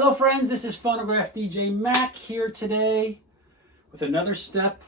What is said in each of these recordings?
Hello friends, this is Phonograph DJ Mac here today with another step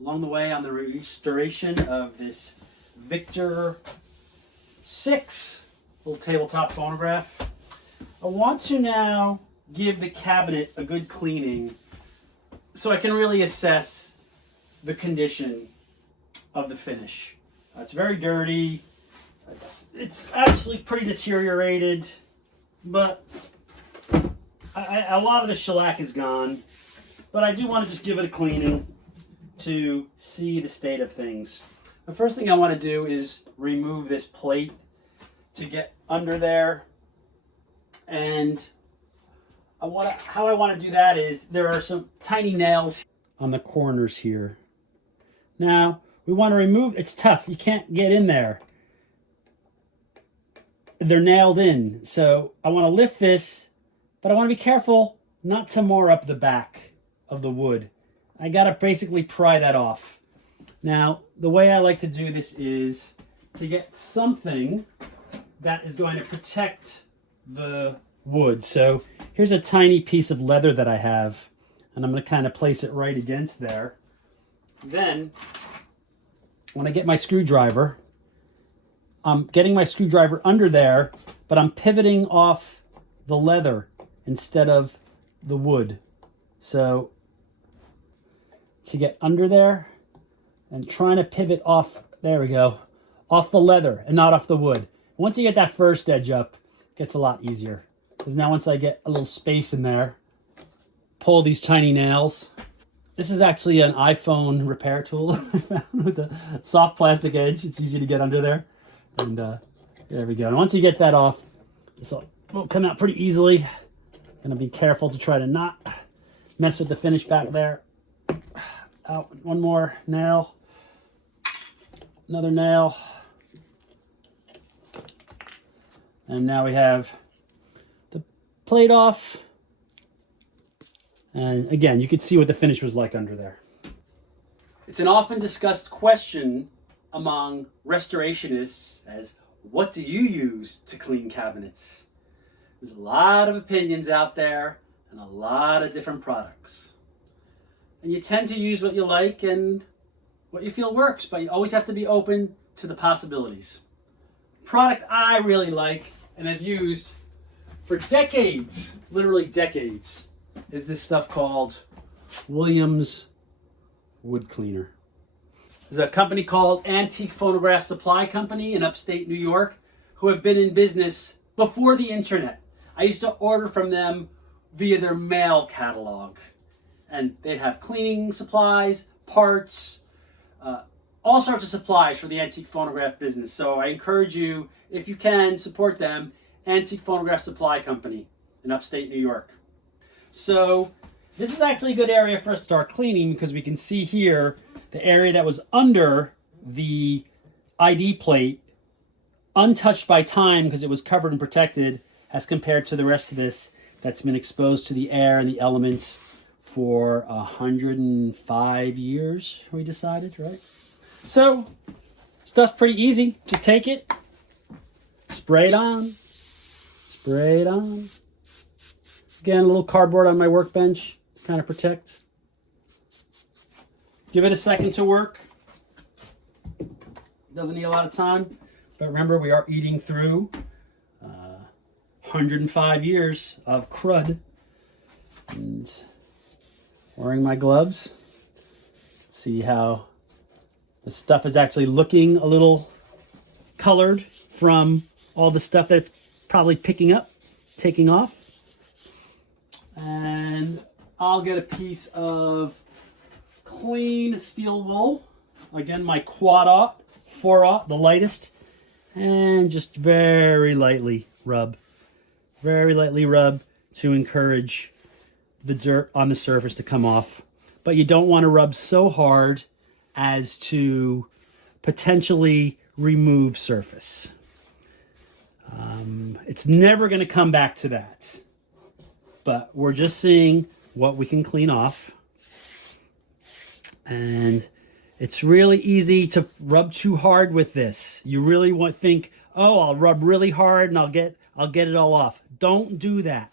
along the way on the restoration of this Victor 6 little tabletop phonograph. I want to now give the cabinet a good cleaning so I can really assess the condition of the finish. It's very dirty. It's actually pretty deteriorated, but a lot of the shellac is gone, but I do want to just give it a cleaning to see the state of things. The first thing I want to do is remove this plate to get under there, and how I want to do that is there are some tiny nails on the corners here. Now we want to remove. It's tough. You can't get in there. They're nailed in, so I want to lift this. But I want to be careful not to mar up the back of the wood. I got to basically pry that off. Now, the way I like to do this is to get something that is going to protect the wood. So here's a tiny piece of leather that I have, and I'm going to kind of place it right against there. Then, when I get my screwdriver, I'm getting my screwdriver under there, but I'm pivoting off the leather instead of the wood. So to get under there and trying to pivot off, there we go, off the leather and not off the wood. Once you get that first edge up, it gets a lot easier. Because now once I get a little space in there, pull these tiny nails. This is actually an iPhone repair tool I found with a soft plastic edge. It's easy to get under there. And there we go. And once you get that off, this will come out pretty easily. Gonna be careful to try to not mess with the finish back there. Out, one more nail, another nail, and now we have the plate off. And again, you can see what the finish was like under there. It's an often discussed question among restorationists as, what do you use to clean cabinets? There's a lot of opinions out there and a lot of different products. And you tend to use what you like and what you feel works, but you always have to be open to the possibilities. Product I really like and have used for decades, literally decades, is this stuff called Williams Wood Cleaner. There's a company called Antique Phonograph Supply Company in upstate New York who have been in business before the internet. I used to order from them via their mail catalog. And they'd have cleaning supplies, parts, all sorts of supplies for the antique phonograph business. So I encourage you, if you can, support them, Antique Phonograph Supply Company in upstate New York. So this is actually a good area for us to start cleaning because we can see here the area that was under the ID plate, untouched by time because it was covered and protected, as compared to the rest of this that's been exposed to the air and the elements for 105 years, we decided, right? So, stuff's pretty easy. Just take it, spray it on, spray it on. Again, a little cardboard on my workbench, kind of protect. Give it a second to work. Doesn't need a lot of time, but remember, we are eating through 105 years of crud. And wearing my gloves. See how the stuff is actually looking a little colored from all the stuff that's probably taking off. And I'll get a piece of clean steel wool. Again, my quad aught, 4/0, the lightest. And just very lightly rub. Very lightly rub to encourage the dirt on the surface to come off. But you don't want to rub so hard as to potentially remove surface. It's never going to come back to that. But we're just seeing what we can clean off. And it's really easy to rub too hard with this. You really want to think, oh, I'll rub really hard and I'll get it all off. Don't do that.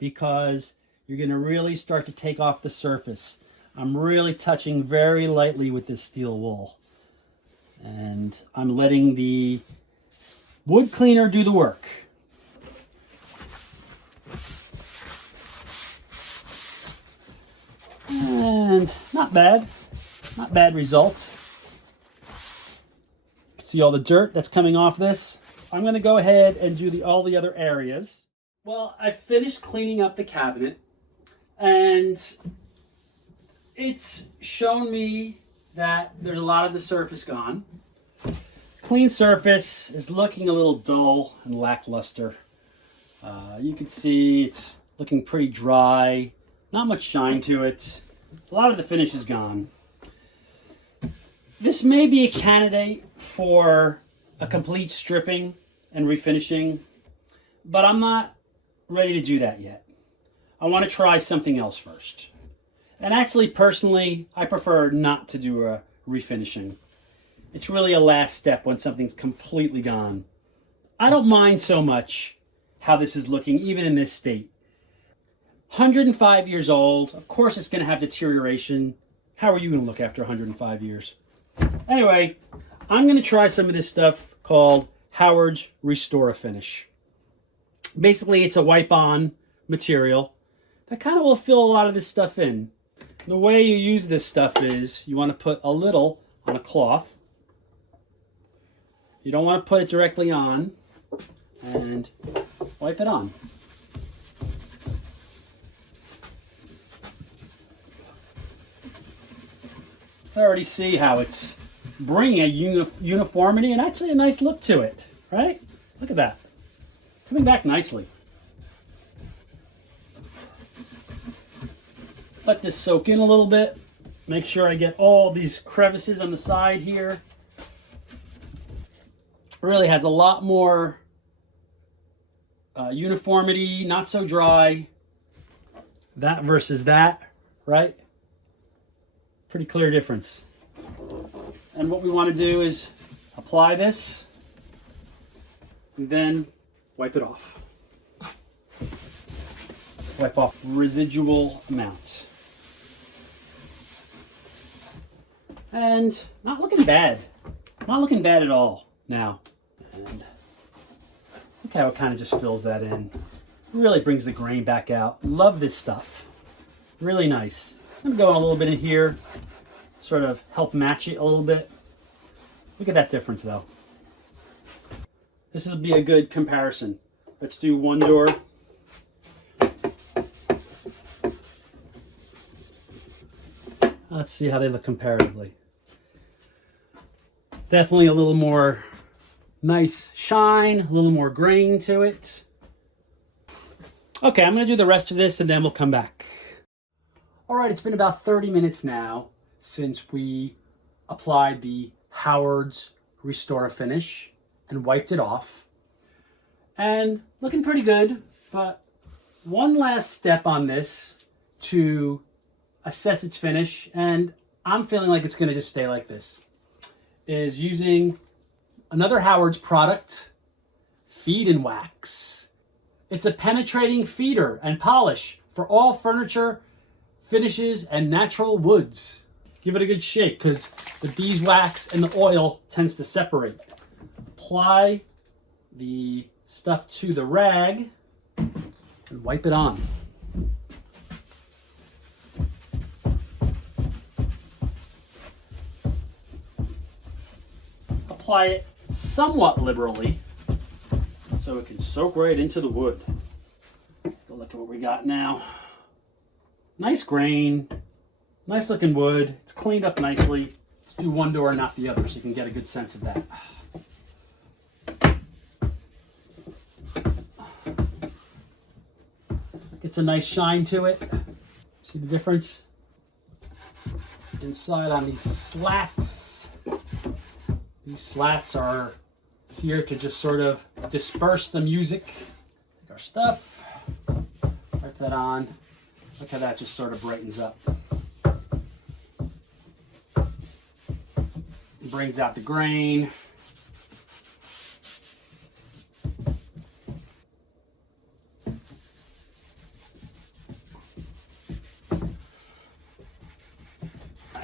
because you're going to really start to take off the surface. I'm really touching very lightly with this steel wool. And I'm letting the wood cleaner do the work. And not bad. Not bad result. See all the dirt that's coming off this? I'm going to go ahead and do all the other areas. Well, I finished cleaning up the cabinet, and it's shown me that there's a lot of the surface gone. Clean surface is looking a little dull and lackluster. You can see it's looking pretty dry, not much shine to it. A lot of the finish is gone. This may be a candidate for a complete stripping and refinishing, but I'm not ready to do that yet. I want to try something else first. And actually, personally, I prefer not to do a refinishing. It's really a last step when something's completely gone. I don't mind so much how this is looking, even in this state. 105 years old, of course it's going to have deterioration. How are you going to look after 105 years? Anyway, I'm going to try some of this stuff called Howard's Restore-A-Finish. Basically, it's a wipe-on material that kind of will fill a lot of this stuff in. The way you use this stuff is you want to put a little on a cloth. You don't want to put it directly on, and wipe it on. I already see how it's bringing a uniformity and actually a nice look to it, right? Look at that. Coming back nicely. Let this soak in a little bit. Make sure I get all these crevices on the side here. It really has a lot more uniformity, not so dry. That versus that, right? Pretty clear difference. And what we want to do is apply this and then wipe it off. Wipe off residual amounts. And not looking bad. Not looking bad at all now. And look how it kind of just fills that in. Really brings the grain back out. Love this stuff. Really nice. I'm going a little bit in here, sort of help match it a little bit. Look at that difference though. This would be a good comparison. Let's do one door. Let's see how they look comparatively. Definitely a little more nice shine, a little more grain to it. Okay, I'm going to do the rest of this and then we'll come back. All right, it's been about 30 minutes now since we applied the Howard's Restore-A-Finish and wiped it off. And looking pretty good, but one last step on this to assess its finish, and I'm feeling like it's going to just stay like this, is using another Howard's product, Feed and Wax. It's a penetrating feeder and polish for all furniture, finishes, and natural woods. Give it a good shake because the beeswax and the oil tends to separate. Apply the stuff to the rag and wipe it on. Apply it somewhat liberally so it can soak right into the wood. Take a look at what we got now. Nice grain, nice looking wood. It's cleaned up nicely. Let's do one door, not the other, so you can get a good sense of that. Gets a nice shine to it. See the difference? Inside on these slats. These slats are here to just sort of disperse the music. Take our stuff, wipe that on. Look how that just sort of brightens up. Brings out the grain.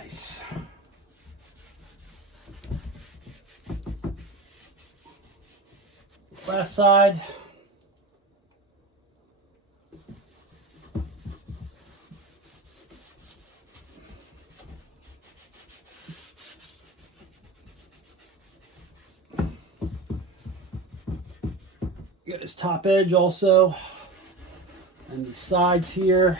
Nice. Last side. Get this top edge also, and the sides here.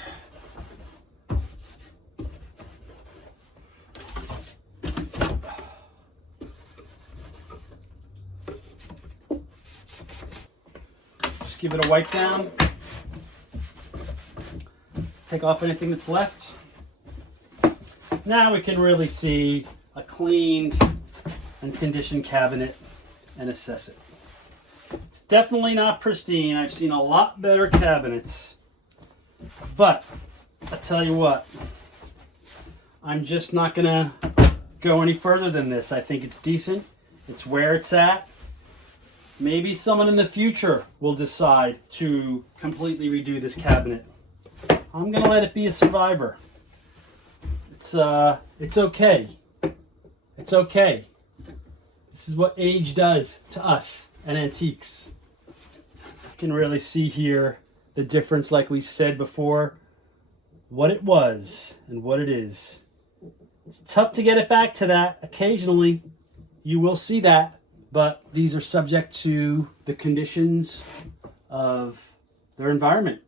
Just give it a wipe down. Take off anything that's left. Now we can really see a cleaned and conditioned cabinet and assess it. It's definitely not pristine. I've seen a lot better cabinets. But I tell you what, I'm just not gonna go any further than this. I think it's decent. It's where it's at. Maybe someone in the future will decide to completely redo this cabinet. I'm gonna let it be a survivor. It's okay. It's okay. This is what age does to us and antiques. You can really see here the difference, like we said before, what it was and what it is. It's tough to get it back to that. Occasionally, you will see that, but these are subject to the conditions of their environment.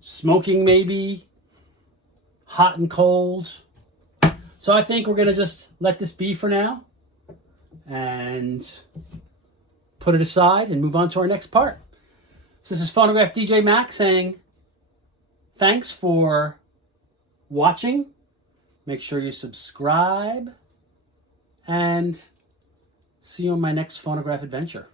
Smoking maybe, hot and cold. So I think we're gonna just let this be for now and put it aside and move on to our next part. So this is Phonograph DJ Mac saying thanks for watching. Make sure you subscribe and see you on my next phonograph adventure.